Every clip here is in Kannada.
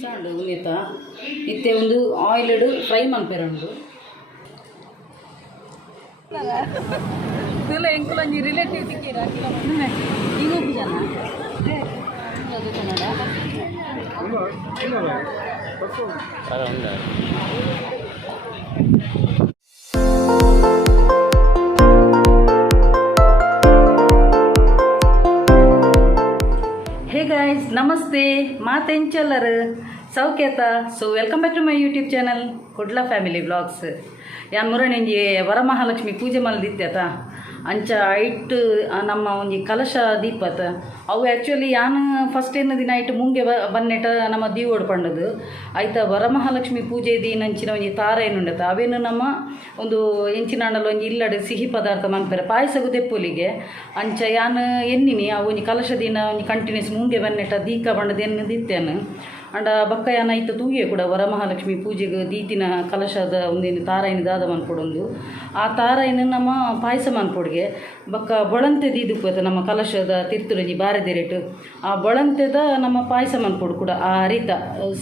ಸಾಂಡು ಉಳಿತ ಇತ್ತೆ ಒಂದು ಆಯಿಲ್ಡ್ ಫ್ರೈ ಮನ್ಪೆರಂಡು ಎಂಕುಲಂಜಿ ರಿಲೇಟಿವ್ ತಿಕ್ಕಿರ ಈಗ ಜನ ಅದು ಕನ್ನಡ ಹೇ ಗೈಸ್ ನಮಸ್ತೆ ಮಾತೆಂಚಲ್ಲರು ಸೌಖ್ಯತ so welcome back to my YouTube channel Kudla family vlogs ಯಾನ್ ಮುರಣಿ ವರಮಹಾಲಕ್ಷ್ಮಿ ಪೂಜೆ ಮಲ್ದಿತ್ಯತ ಅಂಚ ಐಟ್ ನಮ್ಮ ಒಂಜಿ ಕಲಶ ದೀಪತ ಅವು ಆ್ಯಕ್ಚುಲಿ ಯಾನು ಫಸ್ಟ್ ಏನ ದಿನ ಐಟ್ ಮುಂಗೆ ಬನ್ನೆಟ ನಮ್ಮ ದೀವೋಡು ಪಂಡದು ಐತ ವರಮಹಾಲಕ್ಷ್ಮಿ ಪೂಜೆ ದಿನಂಚಿನ ಒಂಜಿ ತಾರ ಏನುಂಡತ ಅವೇನು ನಮ್ಮ ಒಂದು ಎಂಚಿನಾಂಡಲು ಒಂಜಿ ಇಲ್ಲಡೆ ಸಿಹಿ ಪದಾರ್ಥ ಮನ್ಪೆರೆ ಪಾಯಸಗು ತೆಪ್ಪುಲಿಗೆ ಅಂಚ ಯಾನು ಎನ್ನಿನಿ ಅವು ಒಂಜಿ ಕಲಶ ದಿನ ಒಂಜಿ ಕಂಟಿನ್ಯೂಸ್ ಮುಂಗೆ ಬನ್ನೆಟ ದೀಕ ಬಂಡದು ಎನ್ನು ದಿತ್ತೇನು ಅಂಡ ಬಕ್ಕ ಯಾನ ಐತ ತೂಗೆ ಕೂಡ ವರಮಹಾಲಕ್ಷ್ಮಿ ಪೂಜೆಗೆ ದೀತಿನ ಕಲಶದ ಒಂದೇನು ತಾರಾಯಿನ ದಾದ ಮನ್ಪೊಡೊಂದು ಆ ತಾರಾಯಿನ ನಮ್ಮ ಪಾಯಸ ಮನ್ಪೊಡ್ಗೆ ಬಕ್ಕ ಬೊಳಂತೆ ದೀದುಪ್ಪತ್ತ ನಮ್ಮ ಕಲಶದ ತಿರ್ತುರಂಜಿ ಬಾರೆದೆರೆಟ್ ಆ ಬೊಳಂತೆದ ನಮ್ಮ ಪಾಯಸ ಮನ್ಪೊಡು ಕೂಡ ಆ ಹರಿತ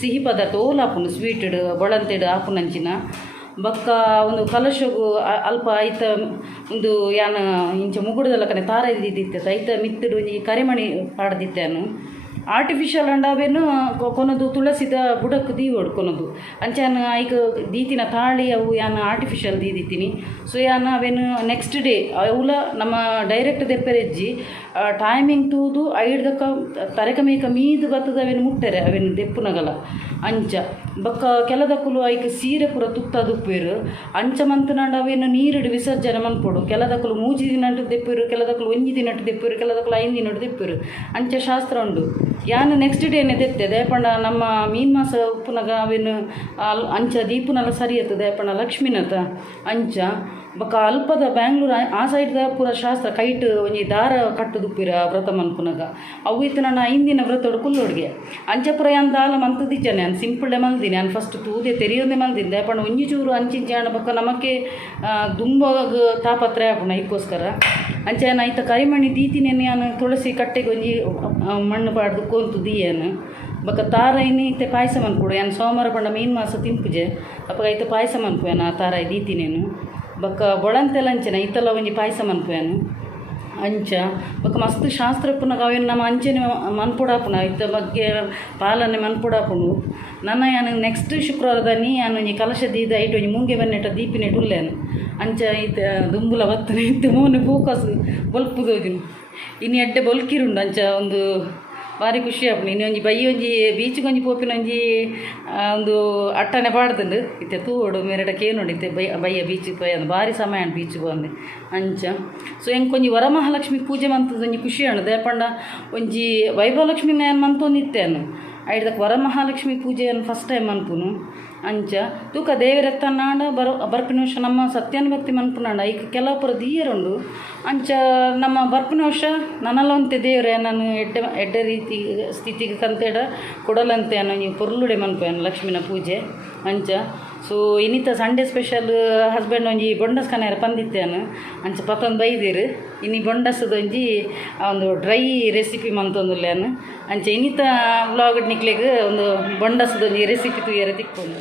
ಸಿಹಿ ಪದಾರ್ಥ ಓಲಾಪುನು ಸ್ವೀಟಡ್ ಬೊಳಂತೆಡ್ ಆಪುನಂಚಿನ ಬಕ್ಕ ಒಂದು ಕಲಶಗೂ ಅಲ್ಪ ಐತ ಒಂದು ಯಾನ ಇಂಚ ಮುಗುಡದಲ್ಲ ಕನೆ ತಾರ ಇದ್ದಿತ್ತೆ ಐತ ಮಿತ್ತಡು ಒಂಜಿ ಕರಿಮಣಿ ಪಾಡ್ದಿತ್ತೇನು ಆರ್ಟಿಫಿಷಿಯಲ್ ಅಂಡ್ ಅವೇನು ಕೊನದು ತುಳಸಿದ ಬುಡಕ್ಕೆ ದೀವೋಡು ಕೊನದು ಅಂಚಾನ ಈಗ ದೀತಿನ ತಾಳಿ ಅವು ಯಾನ ಆರ್ಟಿಫಿಷಿಯಲ್ ದೀದಿತ್ತೀನಿ ಸೊ ಯಾನ ಅವೇನು ನೆಕ್ಸ್ಟ್ ಡೇ ಅವಲ ನಮ್ಮ ಡೈರೆಕ್ಟ್ ದೆಪ್ಪೆರೆಜ್ಜಿ ಟೈಮಿಂಗ್ ತೂದು ಐಡ್ದಕ್ಕ ತರಕ ಮೇಕ ಮೀದು ಬತ್ತದ ಅವೇನು ಮುಟ್ಟರೆ ಅವೇನು ದೆಪ್ಪುನಗಲ ಅಂಚ ಬಕ್ಕ ಕೆಲದಕ್ಕಲು ಐಕ ಸೀರೆ ಪೂರ ತುತ್ತದುಪ್ಪೇರು ಅಂಚ ಮಂತನಾಂಡ ಅವೇನು ನೀರಿಡು ವಿಸರ್ಜನೆ ಮನ್ಪೊಡು ಕೆಲದಕ್ಕಲು ಮೂಜಿ ದಿನಟ್ಟು ದೆಪ್ಪೇರು ಕೆಲದಕ್ಕಲು ಒಂಜಿ ದಿನಟ್ಟು ದೆಪ್ಪೇರು ಕೆಲದಕ್ಕಲು 5 ದಿನಟ್ಟು ದೆಪ್ಪೇರು ಅಂಚ ಶಾಸ್ತ್ರ ಉಂಡು ಯಾನು ನೆಕ್ಸ್ಟ್ ಡೇನೆ ದೆತ್ತೆ ದಯಪಂಡ ನಮ್ಮ ಮೀನ್ ಮಾಸ ಉಪ್ಪುನಗ ಅವೇನು ಅಂಚ ದೀಪುನಲ್ಲ ಸರಿಯತ್ತು ದಯಪಂಡ ಲಕ್ಷ್ಮೀನತ ಅಂಚ ಬಕ್ಕ ಅಲ್ಪದ ಬ್ಯಾಂಗ್ಳೂರ್ ಆ ಸೈಡ್ದ ಪೂರ ಶಾಸ್ತ್ರ ಕೈಟ್ ಒಂಜಿ ದಾರ ಕಟ್ಟುದುಪ್ಪಿರ ವ್ರತ ಮನ್ಪುನಗ ಅವು ಇತ್ತು ನನ್ನ 5 ದಿನ ವ್ರತೋಡು ಕುಲ್ಲೋಡ್ಗೆ ಅಂಚ ಪುರ ಯಾನ್ ದಾಲ ಮಂತದಿಜ್ಜನೆ ನಾನು ಸಿಂಪಲ್ಡೆ ಮಲ್ದಿನಿ ನಾನು ಫಸ್ಟ್ ತೂದೆ ತೆರೆಯೋದೆ ಮಲ್ದಿನಿ ದಯಪಂಡ ಒಂಜಿ ಚೂರು ಅಂಚಿಂಚೆ ಹಣ ಬಕ್ಕ ನಮಕ್ಕೆ ದುಂಬಾಗ ತಾಪತ್ರೆ ಆಪುಣ ಇದಕ್ಕೋಸ್ಕರ ಅಂಚ ನಾನು ಐತ ಕರಿಮಣಿ ದೀತಿನೇನು ನಾನು ತುಳಸಿ ಕಟ್ಟೆಗೆ ಒಂಜಿ ಮಣ್ಣು ಪಾಡ್ದು ಕೋಂತು ದೀಯನು ಬಕ್ಕ ತಾರಾಯಿನಿ ಇತ್ತೆ ಪಾಯಸ ಮನ್ಪುಡು ಯಾನು ಸೋಮವಾರ ಪಂಡ ಮೀನ್ ಮಾಸ ತಿಂಪುಜೆ ಅಪ್ಪ ಐತ ಪಾಯಸ ಮನ್ಪುಯಾನ ಆ ತಾರಾಯಿ ದೀತಿನೇನು ಬಕ್ಕ ಬೊಳಂತೆಲ್ಲ ಅಂಚೆನ ಇತ್ತಲ್ಲ ಒಂಜಿ ಪಾಯಸ ಮನ್ಪುಯಾನು ಅಂಚ ಬಕ್ಕ ಮಸ್ತ್ ಶಾಸ್ತ್ರಪ್ಪುನಾಗ ಅವೇನು ನಮ್ಮ ಅಂಚೆನೆ ಮನ್ಪುಡಾಪುಣ ಇತ್ತ ಬಗ್ಗೆ ಪಾಲನೆ ಮನ್ಪುಡಾಪುಣು ನನ್ನ ಯಾನು ನೆಕ್ಸ್ಟ್ ಶುಕ್ರವಾರದ ಯಾನು ಒಂಜಿ ಕಲಶ ದೀದ ಐಟು ಒಂಜಿ ಮುಂಗೆ ಬನ್ನೆಟ ದೀಪಿನೆಟ್ ಉಲ್ಲೇನು ಅಂಚ ಇತ್ತ ದುಂಬುಲ ಬತ್ತನೆ ಇತ್ತು ಮೋನೆ ಫೋಕಸ್ ಬೊಲ್ಪುದೋಗಿನು ಇನ್ನು ಎಡ್ಡೆ ಬೊಲ್ಕಿರುಂಡು ಅಂಚ ಒಂದು ಭಾರಿ ಖುಷಿ ಆಪುಂಡು ಇನ್ನು ಒಂಜಿ ಬೈ ಒಂಜಿ ಬೀಚ್ಗೆ ಒಂಜಿ ಪೋಪಿನ ಒಂಜಿ ಒಂದು ಅಟ್ಟನೆ ಪಾಡ್ದುಂಡು ಇತ್ತೆ ತೂಡು ಮೇರೆಡ ಕೇನುಂಡು ಇತ್ತೆ ಬಯ್ಯ ಬೀಚಿಗೆ ಪೋಯ್ ಅಂದು ಭಾರಿ ಸಮಯ ಉಂಡು ಬೀಚಿಗೆ ಬಂದೆ ಅಂಚ ಸೊ ಹೆಂಗೆ ಒಂಜಿ ವರಮಹಾಲಕ್ಷ್ಮಿ ಪೂಜೆ ಮಂತದ ಒಂಜಿ ಖುಷಿ ಉಂಡು ದಯಪಂಡ ಒಂಜಿ ವೈಭವಲಕ್ಷ್ಮಿ ನಾನು ಮಂತೊಂದಿತ್ತೇನು ಐಡ್ದಕ್ಕೆ ವರಮಹಾಲಕ್ಷ್ಮಿ ಪೂಜೆಯನ್ನು ಫಸ್ಟ್ ಟೈಮ್ ಮನ್ಪುನು ಅಂಚ ತೂಕ ದೇವರೆತ್ತನಾಂಡ ಬರ್ಪಿನ ವರ್ಷ ನಮ್ಮ ಸತ್ಯಾನುಭಕ್ತಿ ಮನ್ಪುನಾಂಡ ಈಗ ಕೆಲವು ಪುರ ದೀಯರುಂಡು ಅಂಚ ನಮ್ಮ ಬರ್ಪಿನ ವರ್ಷ ನನ್ನಲ್ಲಂತೆ ದೇವರೇ ನಾನು ಎಡ್ಡೆ ರೀತಿ ಸ್ಥಿತಿಗೆ ಕಂತೇಡ ಕೊಡಲಂತೆ ಅನ್ನೋ ನೀವು ಪೊರ್ಲುಡೆ ಮನ್ಪೇನು ಲಕ್ಷ್ಮಿನ ಪೂಜೆ ಅಂಚ ಸೊ ಇನ್ನಿತ ಸಂಡೇ ಸ್ಪೆಷಲ್ ಹಸ್ಬೆಂಡ್ ಒಂಜಿ ಬೊಂಡಸ್ ಕನೆಯರ ಪಂದಿತ್ತೇನು ಅಂಚ ಪತ್ತೊಂದು ಬೈದೀರು ಇನ್ನಿ ಬೊಂಡಸ್ದೊಂಜಿ ಒಂದು ಡ್ರೈ ರೆಸಿಪಿ ಮಂತೊಂದುಲ್ಲೇನು ಅಂಚ ಇನ್ನಿತ ವ್ಲಾಗ್ ನಿಕ್ಲೆಗ್ ಒಂದು ಬೊಂಡಸ್ದೊಂಜಿ ರೆಸಿಪಿ ತೂಯರೆ ತಿಕ್ಕೊಂಡು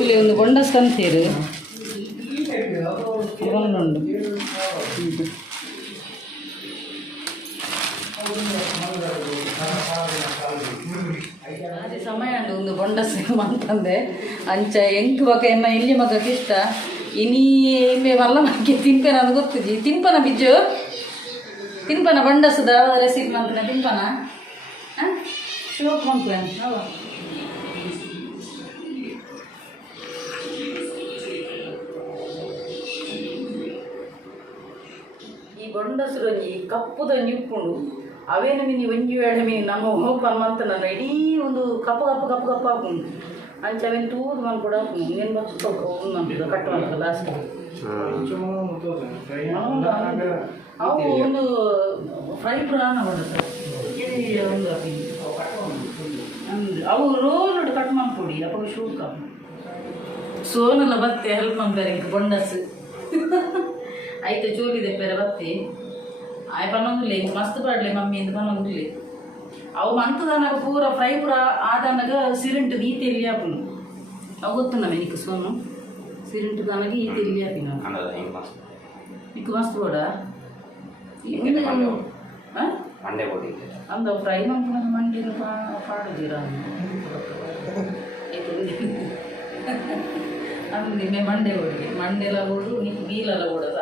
ಇಲ್ಲಿ ಒಂದು ಬೊಂಡಸ್ ಕಂತೀರು ಒಂದುಂಡು ಅದೇ ಸಮಯ ಉಂಡು ಒಂದು ಬೊಂಡಸ್ ಮಂತಂದೆ ಅಂಚ ಎಂಟು ಬಕ ಎನ್ನ ಇಲ್ಲಿ ಮಗಕ್ಕೆ ಇಷ್ಟ ಇನಿ ಎಮ್ಮೆ ಮಲ್ಲ ಮಗ್ಗೆ ತಿನ್ಪೇನ ಅದು ಗೊತ್ತಿದ್ದಿ ತಿನ್ಪನ ಬಿಜ್ಜು ತಿನ್ಪನ ಬೊಂಡಸ್ದ ರೆಸಿಪಿ ಮಂತನ ತಿನ್ಪನ ಶೋಕ್ ಮಂತ್ವೇನು ಹೌದು ಈ ಬೊಂಡಸ್ರು ಒಂಜಿ ಕಪ್ಪುದೊಂಜಿ ಉಪ್ಪುಂಡು ಅವೇನು ಮೀನು ಒಂಜಿ ವೇಳೆ ಮೀನು ನಮ್ಮ ಹೋಪನ್ ಮಂತನಲ್ಲ ಇಡೀ ಒಂದು ಕಪ್ಪು ಕಪ್ಪು ಕಪ್ಪು ಕಪ್ಪು ಹಾಕೊಂಡು ಅಂಚ ಅವೇನು ತೂದು ಮನ್ಕೊಡ ಏನು ಬಚ್ಚ ಒಂದು ಕಟ್ಟು ಮಾಡ್ತದೆ ಲಾಸ್ಟ್ ಅವು ಒಂದು ಫ್ರೈ ಪ್ರಾಣ ಮಾಡುತ್ತೆ ಒಂದು ಅವು ರೋಲ್ ಕಟ್ ಮಾಡ್ಕೊಡಿ ಅಪ್ಪ ಶೂಕ ಸೋನಲ್ಲ ಬತ್ತೆ ಹೆಲ್ಪ್ ಮಾಡ್ತಾರೆ ಬೊಂಡಸ್ ಆಯ್ತು ಜೋಲಿದೆ ಬೇರೆ ಬತ್ತಿ आय बनवले मस्त पडले मम्मी इंद बनवले अव मंतदानाग पूरा फ्रೈ पूरा आदानाग सिरिंट ई तेली आपण अव ಗೊತ್ತುನಾ ನಿನಗೆ ಸೋನು ಸಿರಿಂಟ್ ದಾನಾಗ ಈ ತೆಲಿ ಹಾಪಿನ ಅನ್ನದ ಹೆಂಗ ಮಸ್ತ್ ಇಕು ಮಸ್ತ್ ಬಡ ಈ ಮಂಡೆ ಬೋಡಿ ಅಂದ ಫ್ರೈ ಮಾಡ್ಕೊಂಡ ಮಂಡಿನ ಪಾಡುದಿರ ಅಂದ ನಿಮ್ಮೆ ಮಂಡೆ ಬೋಡಿ ಮಂಡೆಲ ಬೋಡು ನೀ ಗೀಲಲ ಬೋಡದ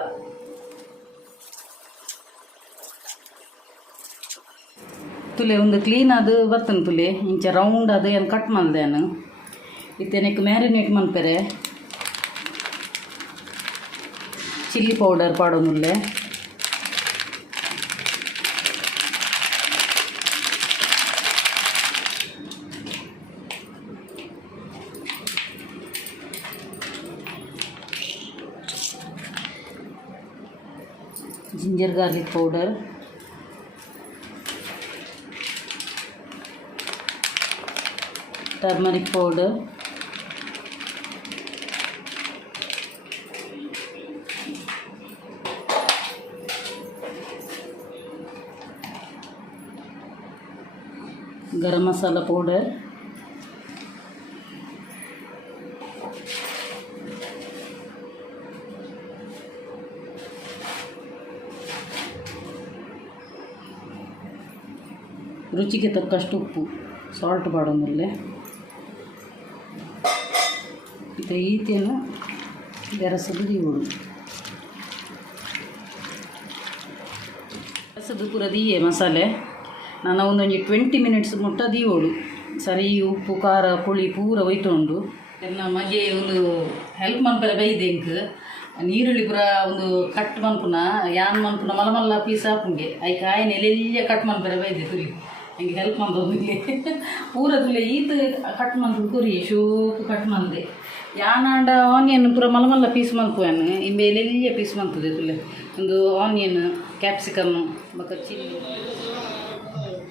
ತುಲೆ ಒಂದು ಕ್ಲೀನ್ ಅದು ಬರ್ತನ ತುಲೆ ಇಂಚ ರೌಂಡ್ ಅದು ಏನು ಕಟ್ ಮಾಡಿದೆ ನಾನು ಇತ್ತೇನಕ್ಕೆ ಮ್ಯಾರಿನೇಟ್ ಮಾಡ್ತಾರೆ ಚಿಲ್ಲಿ ಪೌಡರ್ ಪಾಡೋನುಲ್ಲೆ ginger garlic powder turmeric powder garam masala powder ರುಚಿಗೆ ತಕ್ಕಷ್ಟು ಉಪ್ಪು ಸಾಲ್ಟ್ ಮಾಡೋದಿಲ್ಲ ಇದು ಈತಿಯನ್ನು ಬೆರೆಸೋದು ದೀವೋಡು ಬೆರೆಸೋದು ಪೂರ ದೀಯೆ ಮಸಾಲೆ ನಾನು ಒಂದು 20 ಮಿನಿಟ್ಸ್ ಮುಟ್ಟ ದೀವೋಡು ಸರಿ ಉಪ್ಪು ಖಾರ ಪುಳಿ ಪೂರ ಒಯ್ತುಂಡು ಎಲ್ಲ ಮಗೆ ಒಂದು ಹೆಲ್ಪ್ ಮನ್ಪರೆ ಬೈದೆ ಇಂಕ್ ನೀರುಳ್ಳಿ ಪೂರ ಒಂದು ಕಟ್ ಮನ್ಪುನ ಯಾನ್ ಮನ್ಪುನ ಮಲ್ಲ ಮಲ್ಲ ಪೀಸ್ ಹಾಕುಂಗೆ ಐ ಕಾಯಿ ನೆಲೆಲ್ಲ ಕಟ್ ಮನ್ಪರೆ ಬೈದೆ ತುಲಿ ಹಂಗೆ ಹೆಲ್ಪ್ ಮಾಡ್ಬೋದು ಇಲ್ಲಿ ಪೂರ ತುಲೆ ಈತ ಕಟ್ ಮನ್ಪು ಕುರಿ ಶೋಕು ಕಟ್ ಮಂದೆ ಯಾನಾಂಡ ಆನಿಯನ್ ಪೂರ ಮಲ್ಲ ಮಲ್ಲ ಪೀಸ್ ಮನ್ಪುವನು ಇಂಬೆಲೆಲ್ಲ ಪೀಸ್ ಮನ್ಪುದೆ ತುಲೆ ಒಂದು ಆನಿಯನ್ ಕ್ಯಾಪ್ಸಿಕಮ್ ಬಕ ಚಿಲ್ಲಿ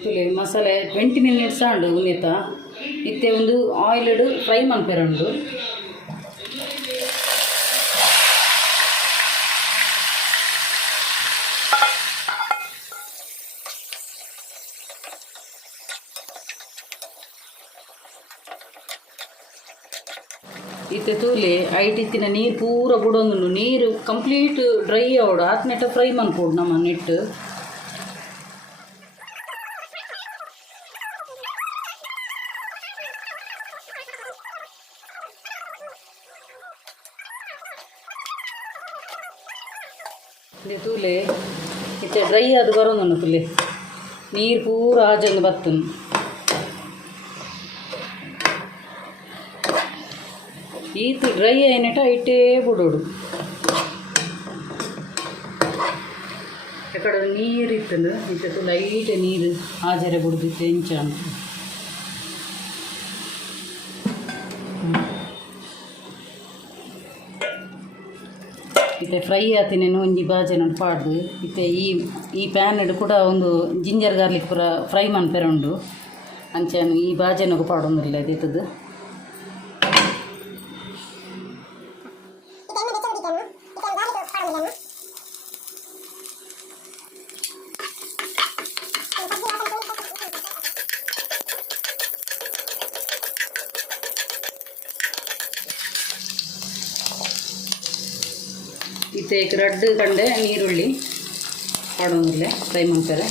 ತುಲೆ ಮಸಾಲೆ 20 ಮಿನಿಟ್ಸ್ ಆಂಡು ಉನ್ನೀತ ಇತ್ತೆ ಒಂದು ಆಯಿಲ್ಡ್ ಫ್ರೈ ಮನ್ಪೆರಂಡು ಇತ್ತೆ ತೂಲೆ ಐಟಿತ್ತಿನ ನೀರು ಪೂರ ಬುಡೊಂದು ನೀರು ಕಂಪ್ಲೀಟ್ ಡ್ರೈ ಆವಡು ಆತ್ನೆಟ ಫ್ರೈ ಮನ್ಪೋಡು ನಮ್ಮ ನೆಟ್ಟು ತೂಲೆ ಇತ್ತೆ ಡ್ರೈ ಅದು ಬರೋದನ್ನು ತುಲೆ ನೀರು ಪೂರ ಆಜಂದು ಬರ್ತನು ಈತು ಡ್ರೈ అయినట ಇಟ್ಟೇ ಬಿಡೋಡು ಎಕಡೆ ನೀರು ಇತ್ತಂದು ಇಂಥ ಲೈಟ್ ನೀರು ಆಜರೆ ಬಿಡ್ದಿತ್ತು ಇಂಚ ಅಂತ ಇತ್ತೆ ಫ್ರೈ ಆತಿನೇನು ಒಂಜಿ ಬಾಜೆನ ಪಾಡ್ದು ಇತ್ತೆ ಈ ಪ್ಯಾನ್ ಕೂಡ ಒಂದು ಜಿಂಜರ್ ಗಾರ್ಲಿಕ್ ಪೂರ ಫ್ರೈ ಮನ್ಪೆರುಂಡು ಅಂಚೆನು ಈ ಬಾಜೆನಗೂ ಪಾಡೊಂದಿಲ್ಲ ಇದೆತ್ತದು ಇತ್ತೆ ರಡ್ಡು ಕಂಡೆ ನೀರುಳ್ಳಿ ಪಾಡೋದಿಲ್ಲ ಫ್ರೈ ಮಾಡ್ತಾರೆ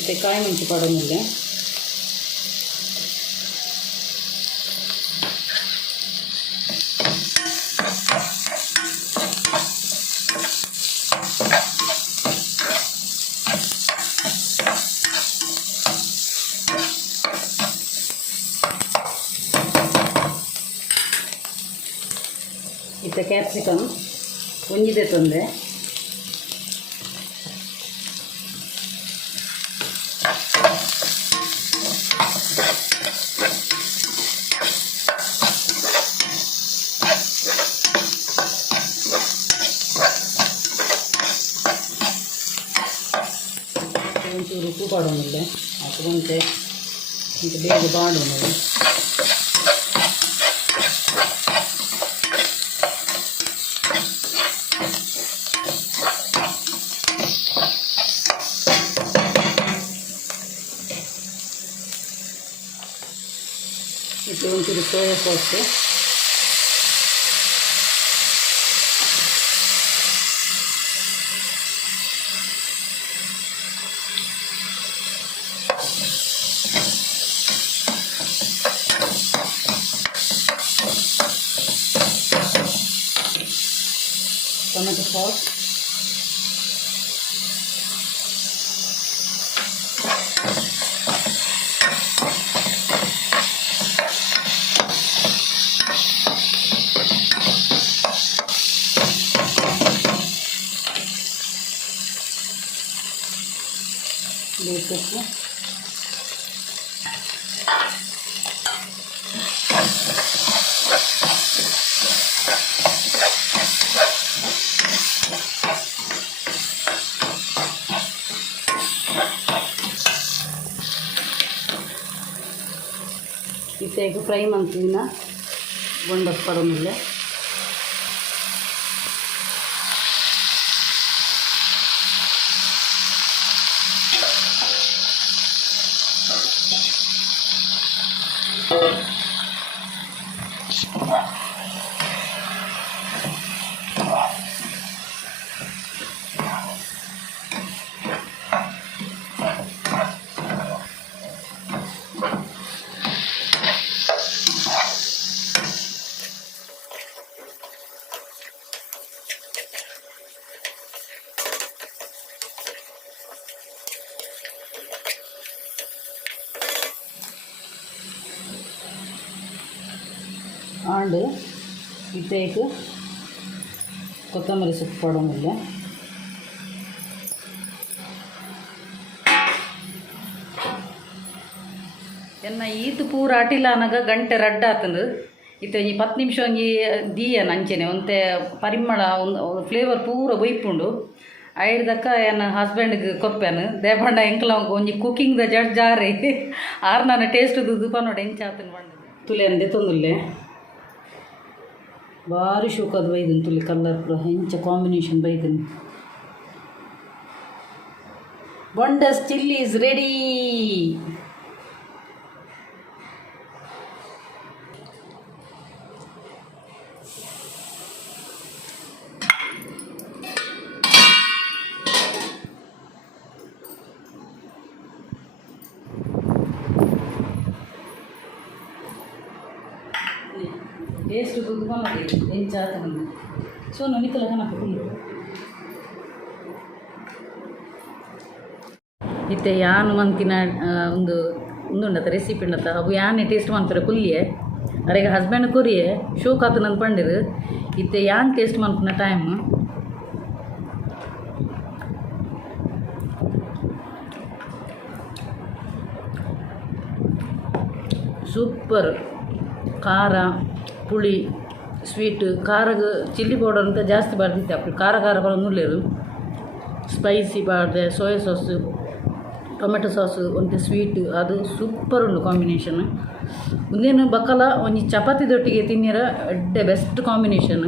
ಇತ್ತೆ ಕಾಯಿ ಮುಂಚೆ ಪಾಡೋದಿಲ್ಲ ಇತ್ತೆ ಕ್ಯಾಪ್ಸಿಕಮ್ ಒಂಜಿದೆ ತೊಂದೆ ಒಂಚೂರು ಉಪ್ಪು ಪಾಡೋನಿಲ್ಲ ಹಾಕೊಂಡೆ ಇದು ಬೇಗ ಬಾಡೋನು. ಇದು ಒಂಚೂರು ಸೋಯಾ ಸಾಸು, ಟೊಮೆಟೊ ಸಾಸ್, ಬೇಯಿಸಬೇಕು. ಇತ್ತೆಗೆ ಫ್ರೈ ಮಾಡ್ತೀವಿನ ಬೊಂಡಸ್ ಪಡೋನಿಲ್ಲ. ಆಂಡ್ ಇತ್ತೇಕು ಕೊತ್ತಂಬರಿ ಸೊಪ್ಪು ಪಡೋನಿಲ್ಲ. ಎನ್ನ ಈತು ಪೂರ ಅಟಿಲ್ಲ ಅನ್ನಗ ಗಂಟೆ ರಡ್ಡ ಆತಂದು ಇತ್ತೆ ಈ 10 ನಿಮಿಷ ಒಂಜಿ ದೀಯನ ಅಂಚೆನೆ ಒಂತೆ ಪರಿಮಳ ಒಂದು ಫ್ಲೇವರ್ ಪೂರ ಬೊಯ್ಪುಂಡು. ಐಡ್ದಕ್ಕ ಎನ್ನ ಹಸ್ಬೆಂಡ್ಗೆ ಕೊಪ್ಪೆನು ದೇಪಂಡ ಎಂಕ್ಲ ಒಂಜಿ ಕುಕಿಂಗ್ದ ಜಡ್ ಜಾರೆ ಆರು ನಾನು ಟೇಸ್ಟ್ ದುಪ್ಪ ನೋಡಿ ಎಂಚ ಆತನ ಬಂಡ ತುಲೆ ಅಂದೆ ತೊಂದುಲ್ಲೆ ಭಾರಿ ಶೂಕದ ಬೈದನು ತುಲಿ ಕಲರ್ ಪೂರ ಹೆಂಚ combination ಬೈದನು. Bondas chilli is ready. Taste to the one in Chatham. So, no Nicola ಇತ್ತೆ ಯಾನು ಮಂತಿನ ಒಂದು ಉಂದುಂಡತ ರೆಸಿಪಿ ಉಂಡತ ಅವು ಯಾನೇ ಟೇಸ್ಟ್ ಮಾಡ್ತಾರೆ ಕುಲ್ಲಿಯೆ ಅರೆಗ ಹಸ್ಬೆಂಡ್ ಕೊರಿಯೆ ಶೋಕ್ ಆತು ನನ್ನ ಪಂಡಿರು ಇತ್ತೆ ಯಾನ್ ಟೇಸ್ಟ್ ಮಾಡ್ತಿನ ಟೈಮ್ ಸೂಪರ್ ಖಾರ ಪುಳಿ ಸ್ವೀಟ್ ಖಾರಗ ಚಿಲ್ಲಿ ಪೌಡರ್ ಅಂತ ಜಾಸ್ತಿ ಬರ್ದಿತ್ತೆ ಅಪ್ಪ ಖಾರ ಖಾರ ಬರೋದು ಸ್ಪೈಸಿ ಬಾರ್ದೆ ಸೋಯಾ ಸಾಸು ಟೊಮೆಟೊ ಸಾಸು ಒಂದು ಸ್ವೀಟ್ ಅದು ಸೂಪರ್ ಉಂಡು ಕಾಂಬಿನೇಷನ್ ಮುಂದೇನು ಬಕ್ಕಲ ಒಂಜಿ ಚಪಾತಿದೊಟ್ಟಿಗೆ ತಿನ್ನಿರ ಎಡ್ಡೆ ಬೆಸ್ಟ್ ಕಾಂಬಿನೇಷನ್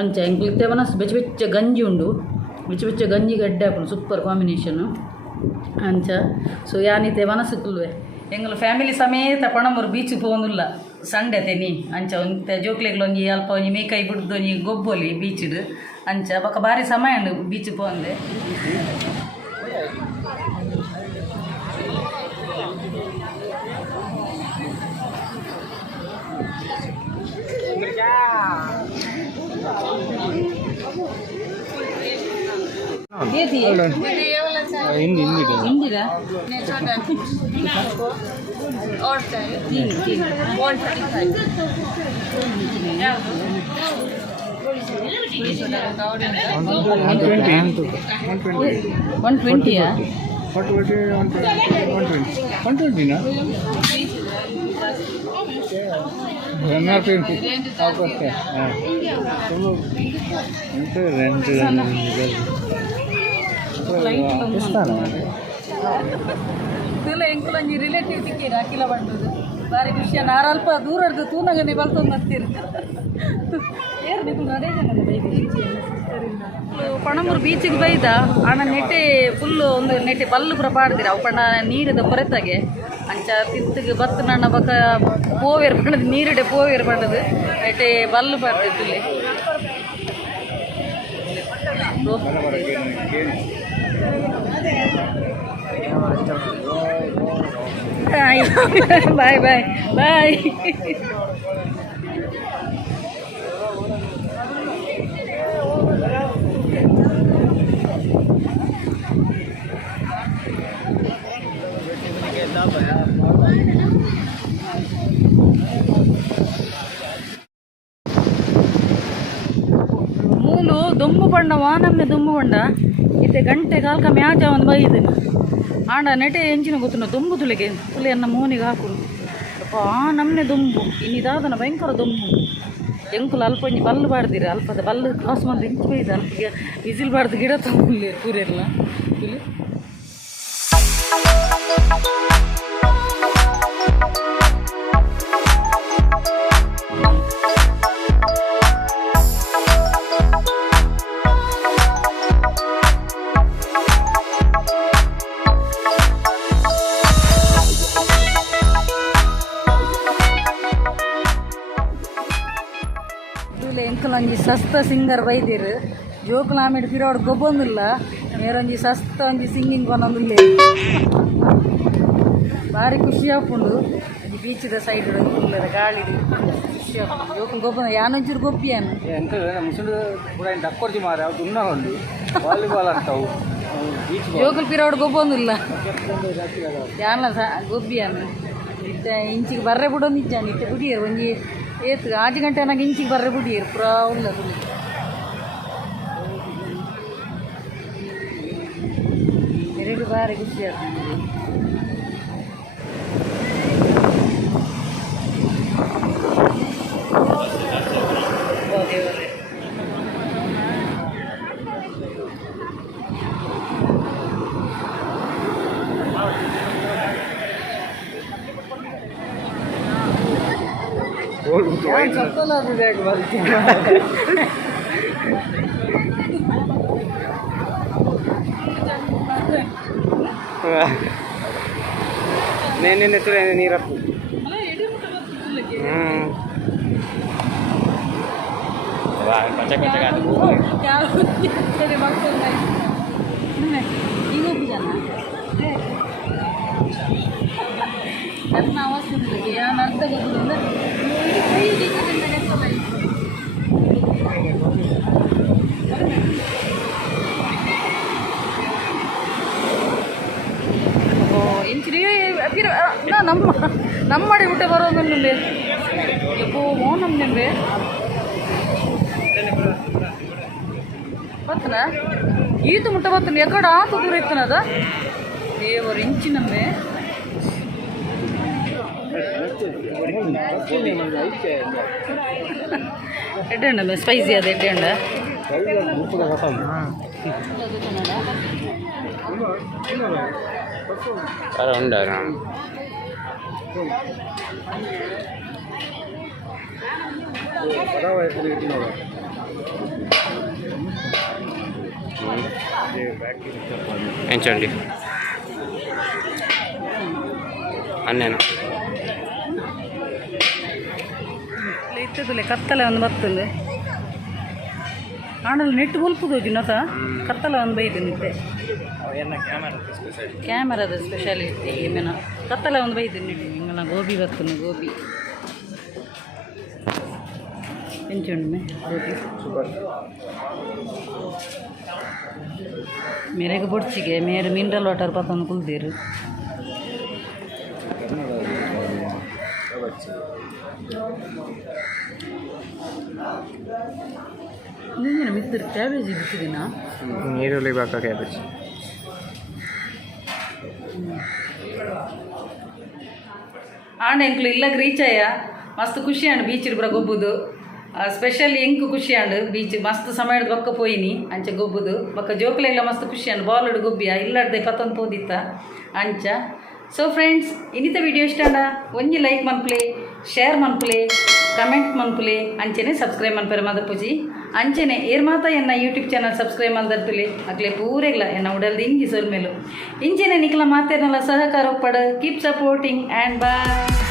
ಅಂಚ ಎಂಕ್ಲಿತ್ತೆ ಮನಸ್ಸು ಬೆಚ್ಚ ಬೆಚ್ಚ ಗಂಜಿ ಉಂಡು ಬೆಚ್ಚ ಬೆಚ್ಚ ಗಂಜಿಗೆ ಎಡ್ಡೆ ಹಾಕೊಂಡು ಸೂಪರ್ ಕಾಂಬಿನೇಷನು ಅಂಚ ಸೊ ಯಾನಿತ್ತೆ ಮನಸ್ಸು ಕುಲ್ವೆ ಎಂಗಲು ಫ್ಯಾಮಿಲಿ ಸಮೇತ ಪಣಮೂರು ಬೀಚಿಗೆ ಹೋಗೋದಿಲ್ಲ ಸಂಡೆ ತೆನಿ ಅಂಚ ಒಂತೆ ಜೋಕ್ಲೆಗ್ಲು ಒಂಜಿ ಅಲ್ಪ ಒಂಜಿ ಮೇಕೈ ಬಿಡ್ದು ಒಂಜಿ ಗೊಬ್ಬೊಲಿ ಬೀಚಿಡು ಅಂಚ ಬಕ್ಕ ಭಾರಿ ಸಮಯ ಉಂಡು ಬೀಚಿಗೆ ಹೋಗಂದೆ इंदिरा और तीन 120 ತುಲ ಎಂಕುಲೊಂಜಿ ರಿಲೇಟಿವ್ ತಿಕ್ಕೀರ ಅಖಿಲ ಬಂಡದು ಬಾರಿ ಖುಷಿಯ ನಾರಲ್ಪ ದೂರದ್ದು ತೂನಗನೆ ಬಲ್ತೊಂದು ಹತ್ತಿರ ಏರು ನೀವು ನಡೆ ಪಣಮೂರು ಬೀಚಿಗೆ ಬೈದ ಅಣ್ಣ ನೆಟ್ಟೆ ಫುಲ್ಲು ಒಂದು ನೆಟ್ಟೆ ಬಲ್ಲು ಪುರ ಪಾಡ್ದಿರ ಅವು ಪಣ್ಣ ನೀರಿದ ಕೊರೆತಾಗೆ ಅಂಚ ತಿತ್ತಿಗೆ ಬತ್ತು ನನ್ನ ಬಕ್ಕ ಪೋವೇರು ಪಣ್ಣದು ನೀರಿಡೆ ಪೋವೇರು ಪಣ್ಣದು ನೆಟ್ಟೆ ಬಲ್ಲು ಪಾಡ್ತಿತ್ತು ಇಲ್ಲಿ ಬಾಯ್ ಬಾಯ್ ಬಾಯ್ ಮೂಲು ದೊಂಬು ಬಣ್ಣವ ನಮ್ಮೆ ದೊಂಬು ಬಣ್ಣ ಇತ್ತೆ ಗಂಟೆ ಕಾಲ್ಕ ಮ್ಯಾಚ ಒಂದು ಬೈದು ಆಂಡ ನೆಟೆ ಎಂಚಿನ ಗೊತ್ತು ದೊಂಬು ತುಳಿಗೆ ತುಳಿ ಅನ್ನ ಮೋನಿಗೆ ಹಾಕು ಅಪ್ಪ ನಮ್ಮನೆ ದೊಂಬು ಇನ್ನಿದಾದನ ಭಯಂಕರ ದೊಂಬು ಎಂಕುಲು ಅಲ್ಪ ಒಂಜಿ ಬಲ್ಲು ಬಾಡ್ದಿರ ಅಲ್ಪದ ಬಲ್ಲು ಕ್ರಾಸ್ ಮಾಡಿ ಇಂಚು ಬೈದ ಅಲ್ಪಿಗೆ ವಿಸಿಲ್ ಬಾಡ್ದು ಗಿಡ ತಗೊಳ್ಳಿ ಪೂರೆಲ್ಲ ತುಳಿ ಎಂಕಲೊಂಜಿ ಸಸ್ತ ಸಿಂಗರ್ ಬೈದಿರು ಜೋಕುಲು ಆಮೇಲೆ ಪಿರೋಡು ಗೊಬ್ಬೊಂದಿಲ್ಲ ಮೇರೊಂಜಿ ಸಸ್ತ ಒಂಜಿ ಸಿಂಗಿಂಗ್ ಬಂದೊಂದಿಲ್ಲ ಭಾರಿ ಖುಷಿ ಆಪುಂಡು ಈ ಬೀಚದ ಸೈಡ್ ಫುಲ್ಲದ ಗಾಳಿ ಖುಷಿ ಆಪುಂಡು ಜೋಕುಲು ಗೊಬ್ಬ ಯಾನೊಂಚೂರು ಗೊಬ್ಬಿಯಾನು ಜೋಕುಲು ಪಿರೋಡು ಗೊಬ್ಬೊಂದಿಲ್ಲ ಯಾನ ಗೊಬ್ಬಿಯಾನು ಇತ್ತೆ ಇಂಚಿಗೆ ಬರ್ರೆ ಬಿಡೋದು ನಿಜ ಇತ್ತೆ ಬಿಡಿಯರು ಒಂಜಿ ಏತು 8 ಗಂಟೆ ನನಗೆ ಇಂಚಿಗೆ ಬರ್ರೆ ಬಿಡಿಯರು ಪುರಾ ಉಲ್ಲ ತುಳಿ ಎರಡು ಬಾರಿ ಖುಷಿ ಆಗ್ತದೆ నేనే చూడండి నీరప్పు కొంచెం కొంచెం కాదు ಅರ್ಧ ಗೊತ್ತಿಲ್ಲ ಇಂಚಿನ ನಮ್ಮಡಿ ಊಟ ಬರೋದನ್ನೇ ಓ ನಮ್ಮನೆ ಬತ್ತನ ಈತು ಮುಟ್ಟ ಬತ್ತನ ಎಕಡೆ ಆತು ದೂರ ಇತ್ತನದ ದೇವರು ಇಂಚಿನಮ್ಮೆ ಎಡ್ಡೆ ಸ್ಪೈಸಿ ಅದು ಎಡ್ಡೆ ఉండాలి ఎంచండి ಅನ್ನೇನು ಇತ್ತದಲ್ಲ ಕತ್ತಲೆ ಒಂದು ಬರ್ತದೆ ಆಣಲ್ಲಿ ನೆಟ್ಟು ಮುಲ್ಪುದು ದಿನತ ಕತ್ತಲೆ ಒಂದು ಬೈದು ನಿಂತೆ ಕ್ಯಾಮರಾದ ಸ್ಪೆಷಾಲಿಟಿ ಏಮೇನ ಕತ್ತಲೆ ಒಂದು ಬೈದು ನಿಟ್ಟು ಹಿಂಗೆಲ್ಲ ಗೋಬಿ ಬರ್ತದೆ ಗೋಬಿ ಎಂಚುಂಡು ಗೋಬಿ ಮೇರೆಗೆ ಬೊಡ್ಚಿಗೆ ಮೇರೆ ಮಿನರಲ್ ವಾಟರ್ ಪತ್ತೊಂದು ಕುಲ್ದಿರು ನೀನು ಬಿತ್ತಿರು ಕ್ಯಾಬೇಜ್ ಬಿತ್ತಿದ್ದೀನಾ ನೀರುಳ್ಳಿ ಬಾಕ ಕ್ಯಾಬೇಜ್ ಆಂಡ ಎಂಕ್ಲು ಇಲ್ಲಾಗ ರೀಚ್ ಅಯ್ಯ ಮಸ್ತ್ ಖುಷಿ ಆಂಡ್ ಬೀಚ್ ಇರ್ಬ್ರ ಗೊಬ್ಬುದು ಸ್ಪೆಷಲ್ ಎಂಕ್ ಖುಷಿ ಅಂಡು ಬೀಚ್ ಮಸ್ತ್ ಸಮಯದ ಬೊಕ್ಕ ಪೋಯಿನಿ ಅಂಚ ಗೊಬ್ಬುದು ಬೊಕ್ಕ ಜೋಕ್ಲೆಲ್ಲ ಮಸ್ತ್ ಖುಷಿ ಅಂಡು ಬಾಲುಡು ಗೊಬ್ಬಿಯ ಇಲ್ಲಡ್ದೆ ಪತ್ತೊಂದು ಪೋದಿತ್ತ ಅಂಚ. ಸೊ ಫ್ರೆಂಡ್ಸ್ ಇನ್ನಿತ ವಿಡಿಯೋ ಇಷ್ಟ ಅಂಡ ಒಂಜಿ ಲೈಕ್ ಮನ್ಪುಲೆ, ಶೇರ್ ಮನ್ಪುಲೆ, ಕಮೆಂಟ್ ಮನ್ಪುಲೆ, ಅಂಚೆನೆ ಸಬ್ಸ್ಕ್ರೈಬ್ ಮನ್ಪೆರೆ ಮದಪುಜಿ. ಅಂಚೆನೆ ಏರ್ ಮಾತ ಎನ್ನ ಯೂಟ್ಯೂಬ್ ಚಾನಲ್ ಸಬ್ಸ್ಕ್ರೈಬ್ ಮಲ್ದರ್ಪುಲೆ ಅಕ್ಲೆ ಪೂರೆಗ್ಲ ಎನ್ನ ಉಡಲ್ದು ಇಂಗಿ ಸೊಲ್ಮೇಲು ಇಂಚೆನೆ ನಿಕ್ಲ ಮಾತೇನಲ್ಲ ಸಹಕಾರ ಒಪ್ಪಡು. Keep supporting and bye.